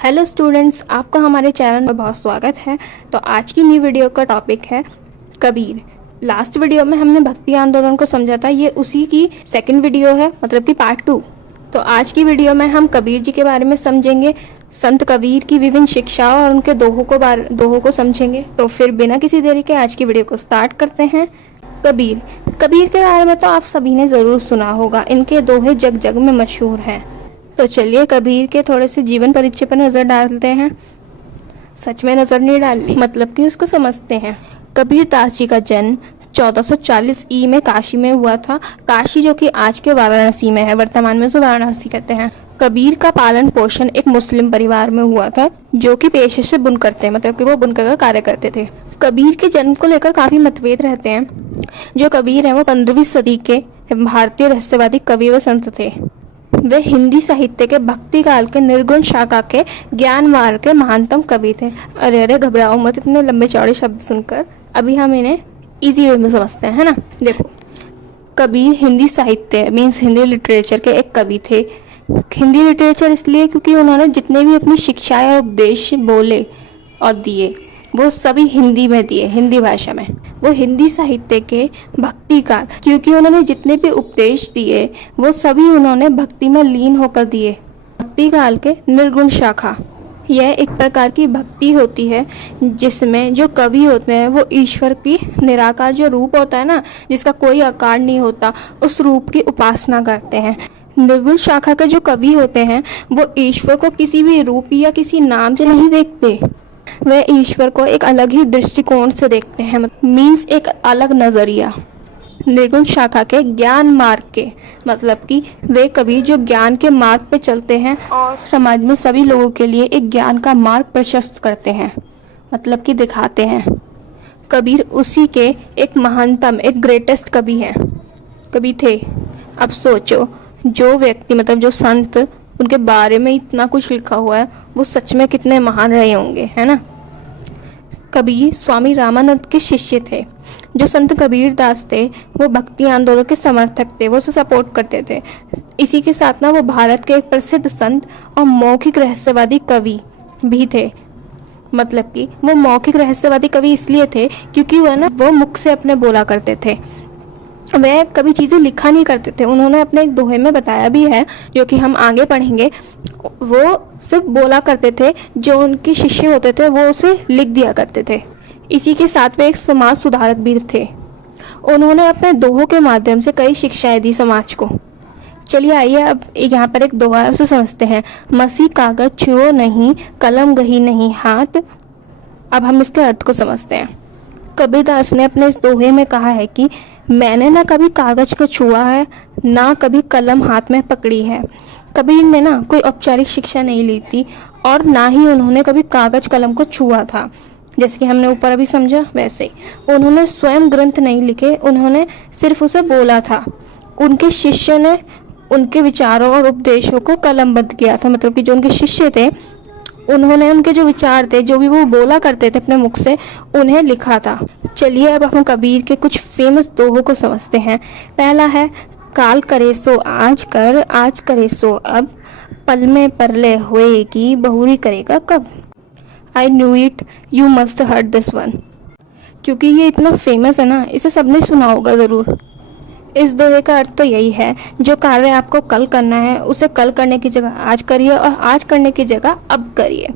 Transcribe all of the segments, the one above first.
Hello students, आपका हमारे channel में बहुत स्वागत है। तो आज की न्यू वीडियो का टॉपिक है कबीर। लास्ट वीडियो में हमने भक्ति आंदोलन को समझा था, ये उसी की सेकंड वीडियो है, मतलब कि पार्ट 2। तो आज की वीडियो में हम कबीर जी के बारे में समझेंगे, संत कबीर की विभिन्न शिक्षाओं और उनके दोहों को समझेंगे। तो फिर बिना किसी देरी के आज की वीडियो को स्टार्ट करते हैं। कबीर के बारे में तो आप सभी ने ज़रूर सुना होगा, इनके दोहे जग जग में मशहूर हैं। तो चलिए कबीर के थोड़े से जीवन परिचय पर नज़र डालते हैं। सच में नज़र नहीं डालनी, मतलब कि उसको समझते हैं। कबीर दास जी का जन्म 1440 ई में काशी में हुआ था। काशी जो कि आज के वाराणसी में है, वर्तमान में जो वाराणसी कहते हैं। कबीर का पालन पोषण एक मुस्लिम परिवार में हुआ था, जो कि पेशे से बुनकर थे, मतलब कि वो बुनकर का कार्य करते थे। कबीर के जन्म को लेकर काफ़ी मतभेद रहते हैं। जो कबीर है वो 15वीं सदी के भारतीय रहस्यवादी कवि व संत थे। वे हिंदी साहित्य के भक्ति काल के निर्गुण शाखा के ज्ञान मार्ग के महानतम कवि थे। अरे घबराओ मत इतने लंबे चौड़े शब्द सुनकर, अभी हम इन्हें इजी वे में समझते हैं, है ना। देखो, कबीर हिंदी साहित्य मीन्स हिंदी लिटरेचर के एक कवि थे। हिंदी लिटरेचर इसलिए क्योंकि उन्होंने जितने भी अपनी शिक्षाएं और उपदेश बोले और दिए वो सभी हिंदी में दिए, हिंदी भाषा में। वो हिंदी साहित्य के भक्तिकार, क्योंकि उन्होंने जितने भी उपदेश दिए वो सभी उन्होंने भक्ति में लीन होकर दिए। भक्ति काल के निर्गुण शाखा, यह एक प्रकार की भक्ति होती है जिसमें जो कवि होते हैं वो ईश्वर की निराकार जो रूप होता है ना, जिसका कोई आकार नहीं होता, उस रूप की उपासना करते हैं। निर्गुण शाखा के जो कवि होते हैं वो ईश्वर को किसी भी रूप या किसी नाम से नहीं देखते, वे ईश्वर को एक अलग ही दृष्टिकोण से देखते हैं, मीन्स एक अलग नजरिया। निर्गुण शाखा के ज्ञान मार्ग के, मतलब कि वे कवि जो ज्ञान के मार्ग पे चलते हैं और समाज में सभी लोगों के लिए एक ज्ञान का मार्ग प्रशस्त करते हैं, मतलब कि दिखाते हैं। कबीर उसी के एक महानतम, एक ग्रेटेस्ट कवि थे। अब सोचो, जो व्यक्ति मतलब जो संत, उनके बारे में इतना कुछ लिखा हुआ है, वो सच में कितने महान रहे होंगे, है ना। कबीर स्वामी रामानंद के शिष्य थे। जो संत कबीर दास थे वो भक्ति आंदोलन के समर्थक थे, वो उसे सपोर्ट करते थे। इसी के साथ ना वो भारत के एक प्रसिद्ध संत और मौखिक रहस्यवादी कवि भी थे। मतलब कि वो मौखिक रहस्यवादी कवि इसलिए थे क्योंकि वो मुख से अपने बोला करते थे, वे कभी चीज़ें लिखा नहीं करते थे। उन्होंने अपने एक दोहे में बताया भी है, जो कि हम आगे पढ़ेंगे। वो सिर्फ बोला करते थे, जो उनके शिष्य होते थे वो उसे लिख दिया करते थे। इसी के साथ वे एक समाज सुधारक भी थे। उन्होंने अपने दोहों के माध्यम से कई शिक्षाएं दी समाज को। चलिए आइए अब यहाँ पर एक दोहा है, उसे समझते हैं। मसी कागज छुओ नहीं, कलम गही नहीं हाथ। अब हम इसके अर्थ को समझते हैं। कबीरदास ने अपने इस दोहे में कहा है कि मैंने ना कभी कागज को छुआ है, ना कभी कलम हाथ में पकड़ी है। कबीर ने ना कोई औपचारिक शिक्षा नहीं ली थी और ना ही उन्होंने कभी कागज कलम को छुआ था। जैसे कि हमने ऊपर अभी समझा, वैसे उन्होंने स्वयं ग्रंथ नहीं लिखे, उन्होंने सिर्फ उसे बोला था। उनके शिष्य ने उनके विचारों और उपदेशों को कलमबद्ध किया था, मतलब कि जो उनके शिष्य थे उन्होंने उनके जो विचार थे, जो भी वो बोला करते थे अपने मुख से, उन्हें लिखा था। चलिए अब हम कबीर के कुछ फेमस दोहों को समझते हैं। पहला है, काल करे सो आज कर, आज करे सो अब, पल में परले होएगी, बहुरी करेगा कब। I knew it, you must heard this one. क्योंकि ये इतना फेमस है ना, इसे सबने सुना होगा ज़रूर। इस दोहे का अर्थ तो यही है, जो कार्य आपको कल करना है उसे कल करने की जगह आज करिए और आज करने की जगह अब करिए।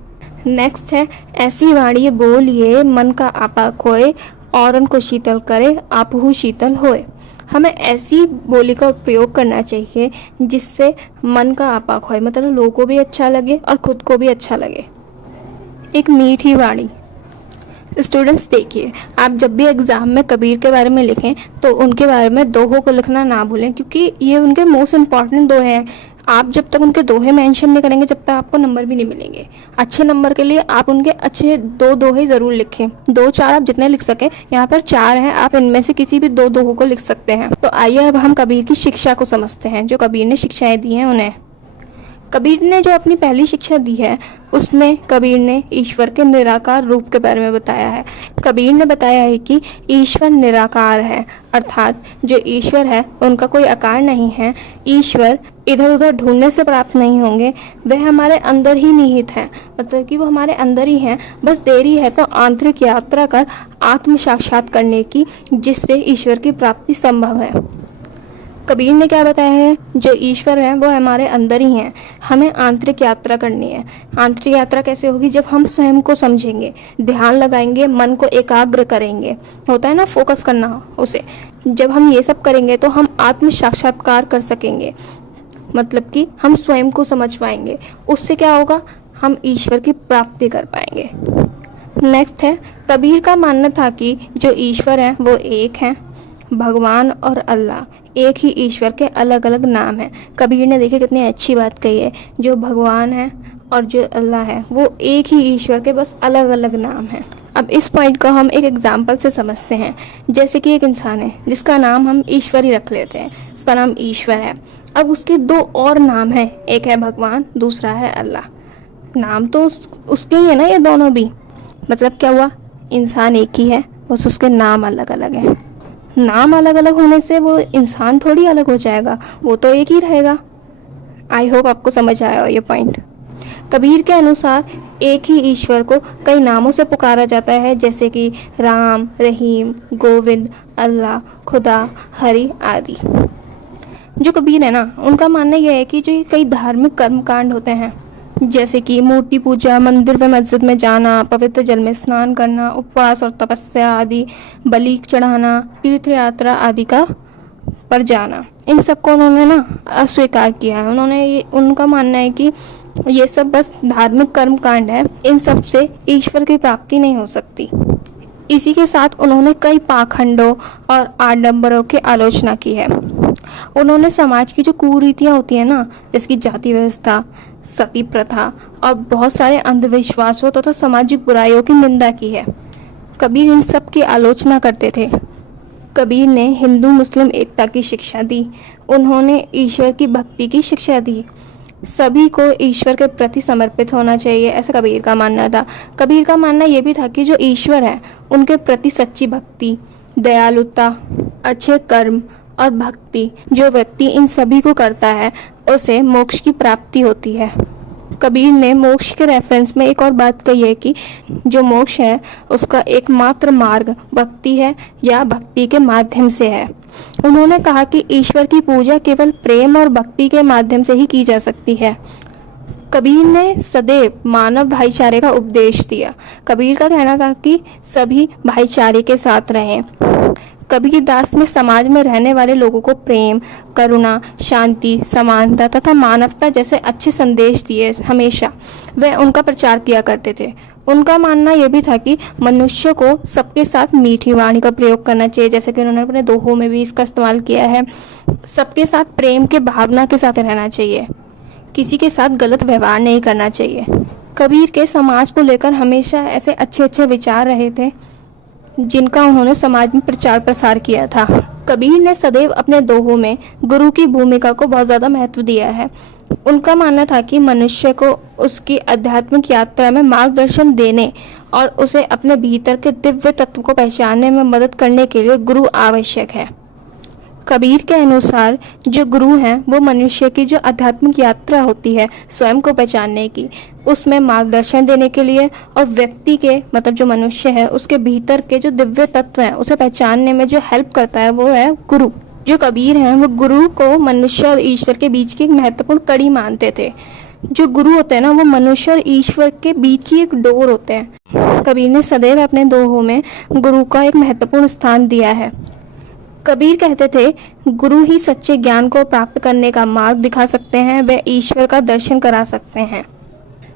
नेक्स्ट है, ऐसी वाणी बोलिए मन का आपा खोए, और उनको शीतल करे आपहु शीतल होए। हमें ऐसी बोली का प्रयोग करना चाहिए जिससे मन का आपा खोए, मतलब लोगों को भी अच्छा लगे और खुद को भी अच्छा लगे। एक मीठी वाणी। स्टूडेंट्स देखिए, आप जब भी एग्ज़ाम में कबीर के बारे में लिखें तो उनके बारे में दोहों को लिखना ना भूलें, क्योंकि ये उनके मोस्ट इम्पॉर्टेंट दोहे हैं। आप जब तक उनके दोहे मेंशन नहीं करेंगे जब तक आपको नंबर भी नहीं मिलेंगे। अच्छे नंबर के लिए आप उनके अच्छे दो दोहे ज़रूर लिखें, 2-4 आप जितने लिख सकें। यहाँ पर 4 हैं, आप इनमें से किसी भी 2 दोहों को लिख सकते हैं। तो आइए अब हम कबीर की शिक्षा को समझते हैं, जो कबीर ने शिक्षाएँ दी हैं उन्हें। कबीर ने जो अपनी पहली शिक्षा दी है उसमें कबीर ने ईश्वर के निराकार रूप के बारे में बताया है। कबीर ने बताया है कि ईश्वर निराकार है, अर्थात जो ईश्वर है उनका कोई आकार नहीं है। ईश्वर इधर उधर ढूंढने से प्राप्त नहीं होंगे, वह हमारे अंदर ही निहित हैं, मतलब कि वो हमारे अंदर ही हैं। बस देरी है तो आंतरिक यात्रा कर आत्म साक्षात करने की, जिससे ईश्वर की प्राप्ति संभव है। कबीर ने क्या बताया है, जो ईश्वर है वो हमारे अंदर ही हैं, हमें आंतरिक यात्रा करनी है। आंतरिक यात्रा कैसे होगी, जब हम स्वयं को समझेंगे, ध्यान लगाएंगे, मन को एकाग्र करेंगे, होता है ना फोकस करना उसे। जब हम ये सब करेंगे तो हम आत्म साक्षात्कार कर सकेंगे, मतलब कि हम स्वयं को समझ पाएंगे। उससे क्या होगा, हम ईश्वर की प्राप्ति कर पाएंगे। नेक्स्ट है, कबीर का मानना था कि जो ईश्वर है वो एक है, भगवान और अल्लाह एक ही ईश्वर के अलग अलग नाम हैं। कबीर ने देखिए कितनी अच्छी बात कही है, जो भगवान है और जो अल्लाह है वो एक ही ईश्वर के बस अलग अलग नाम हैं। अब इस पॉइंट को हम एक एग्जाम्पल से समझते हैं। जैसे कि एक इंसान है जिसका नाम हम ईश्वर ही रख लेते हैं, उसका नाम ईश्वर है। अब उसके दो और नाम हैं, एक है भगवान, दूसरा है अल्लाह। नाम तो उसके ही है ना ये दोनों भी, मतलब क्या हुआ, इंसान एक ही है, बस उसके नाम अलग अलग हैं। नाम अलग अलग होने से वो इंसान थोड़ी अलग हो जाएगा, वो तो एक ही रहेगा। आई होप आपको समझ आया हो ये पॉइंट। कबीर के अनुसार एक ही ईश्वर को कई नामों से पुकारा जाता है, जैसे कि राम, रहीम, गोविंद, अल्लाह, खुदा, हरि आदि। जो कबीर है ना, उनका मानना यह है कि जो कई धार्मिक कर्मकांड होते हैं, जैसे कि मूर्ति पूजा, मंदिर व मस्जिद में जाना, पवित्र जल में स्नान करना, उपवास और तपस्या आदि, बलि चढ़ाना, तीर्थ यात्रा आदि का पर जाना, इन सबको उन्होंने ना अस्वीकार किया है। उनका मानना है कि ये सब बस धार्मिक कर्म कांड है, इन सब से ईश्वर की प्राप्ति नहीं हो सकती। इसी के साथ उन्होंने कई पाखंडों और आडंबरों की आलोचना की है। उन्होंने समाज की जो कुरीतियाँ होती हैं ना, जैसे कि जाति व्यवस्था, सती प्रथा और बहुत सारे अंधविश्वासों तथा सामाजिक बुराइयों की निंदा की है। कबीर इन सब की आलोचना करते थे। कबीर ने हिंदू मुस्लिम एकता की शिक्षा दी। उन्होंने ईश्वर की भक्ति की शिक्षा दी। सभी को ईश्वर के प्रति समर्पित होना चाहिए, ऐसा कबीर का मानना था। कबीर का मानना यह भी था कि जो ईश्वर है उनके प्रति सच्ची भक्ति, दयालुता, अच्छे कर्म और भक्ति जो व्यक्ति इन सभी को करता है उसे मोक्ष की प्राप्ति होती है। कबीर ने मोक्ष के रेफरेंस में एक और बात कही है कि जो मोक्ष है उसका एकमात्र मार्ग भक्ति है या भक्ति के माध्यम से है। उन्होंने कहा कि ईश्वर की पूजा केवल प्रेम और भक्ति के माध्यम से ही की जा सकती है। कबीर ने सदैव मानव भाईचारे का उपदेश दिया। कबीर का कहना था कि सभी भाईचारे के साथ रहें। कबीर दास ने समाज में रहने वाले लोगों को प्रेम, करुणा, शांति, समानता तथा मानवता जैसे अच्छे संदेश दिए। हमेशा वे उनका प्रचार किया करते थे। उनका मानना यह भी था कि मनुष्य को सबके साथ मीठी वाणी का प्रयोग करना चाहिए, जैसे कि उन्होंने अपने दोहों में भी इसका इस्तेमाल किया है। सबके साथ प्रेम के भावना के साथ रहना चाहिए, किसी के साथ गलत व्यवहार नहीं करना चाहिए। कबीर के समाज को लेकर हमेशा ऐसे अच्छे अच्छे विचार रहे थे जिनका उन्होंने समाज में प्रचार प्रसार किया था। कबीर ने सदैव अपने दोहों में गुरु की भूमिका को बहुत ज़्यादा महत्व दिया है। उनका मानना था कि मनुष्य को उसकी आध्यात्मिक यात्रा में मार्गदर्शन देने और उसे अपने भीतर के दिव्य तत्व को पहचानने में मदद करने के लिए गुरु आवश्यक है। कबीर के अनुसार जो गुरु हैं वो मनुष्य की जो आध्यात्मिक यात्रा होती है स्वयं को पहचानने की, उसमें मार्गदर्शन देने के लिए और व्यक्ति के मतलब जो मनुष्य है उसके भीतर के जो दिव्य तत्व हैं उसे पहचानने में जो हेल्प करता है वो है गुरु। जो कबीर हैं वो गुरु को मनुष्य और ईश्वर के बीच की एक महत्वपूर्ण कड़ी मानते थे। जो गुरु होते हैं ना वो मनुष्य और ईश्वर के बीच की एक डोर होते हैं। कबीर ने सदैव अपने दोहों में गुरु का एक महत्वपूर्ण स्थान दिया है। कबीर कहते थे गुरु ही सच्चे ज्ञान को प्राप्त करने का मार्ग दिखा सकते हैं, वे ईश्वर का दर्शन करा सकते हैं।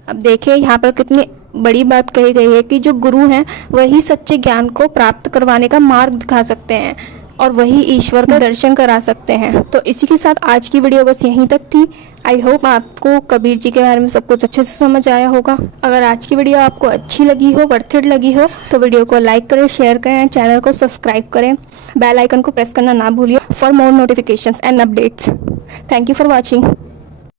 अब देखिए यहाँ पर कितनी बड़ी बात कही गई है कि जो गुरु हैं वही सच्चे ज्ञान को प्राप्त करवाने का मार्ग दिखा सकते हैं और वही ईश्वर का दर्शन करा सकते हैं। तो इसी के साथ आज की वीडियो बस यहीं तक थी। आई होप आपको कबीर जी के बारे में सब कुछ अच्छे से समझ आया होगा। अगर आज की वीडियो आपको अच्छी लगी हो, वर्थ इट लगी हो, तो वीडियो को लाइक करें, शेयर करें, चैनल को सब्सक्राइब करें, बेल आइकन को प्रेस करना ना भूलिए for more notifications and updates. Thank you for watching.